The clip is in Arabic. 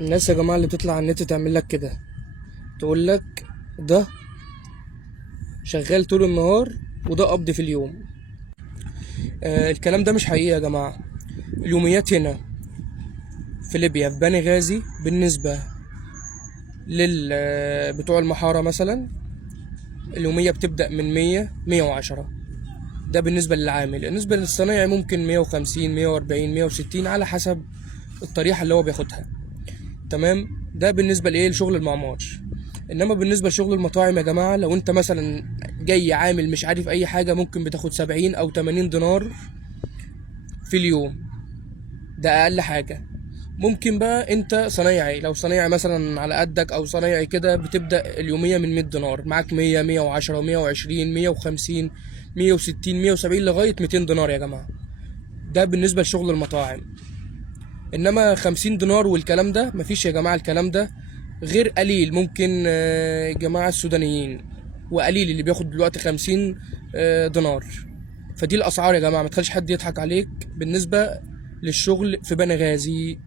الناس يا جماعة اللي بتطلع على النت تعمل لك كده، تقول لك ده شغال طول النهار وده قبض في اليوم. الكلام ده مش حقيقي يا جماعة. اليوميات هنا في ليبيا في بني غازي بالنسبة لل بتوع المحارة مثلا، اليومية بتبدأ من 100 110. ده بالنسبة للعامل. بالنسبة للصنايعي ممكن 150 140 160 على حسب الطريحة اللي هو بياخدها. تمام. ده بالنسبة لإيه لشغل المعمار. انما بالنسبه لشغل المطاعم يا جماعه، لو انت مثلا جاي عامل مش عارف اي حاجه، ممكن بتاخد 70 او 80 دينار في اليوم. ده اقل حاجه. ممكن بقى انت صنايعي، لو صنايعي مثلا على قدك او صنايعي كده، بتبدا اليوميه من 100 دينار، معاك 100 110 120 150 160 170 لغايه 200 دينار يا جماعه. ده بالنسبه لشغل المطاعم. انما 50 دينار والكلام ده مفيش يا جماعه. الكلام ده غير قليل. ممكن جماعه السودانيين، وقليل اللي بياخد دلوقتي 50 دينار. فدي الاسعار يا جماعه، ما تخليش حد يضحك عليك بالنسبه للشغل في بنغازي.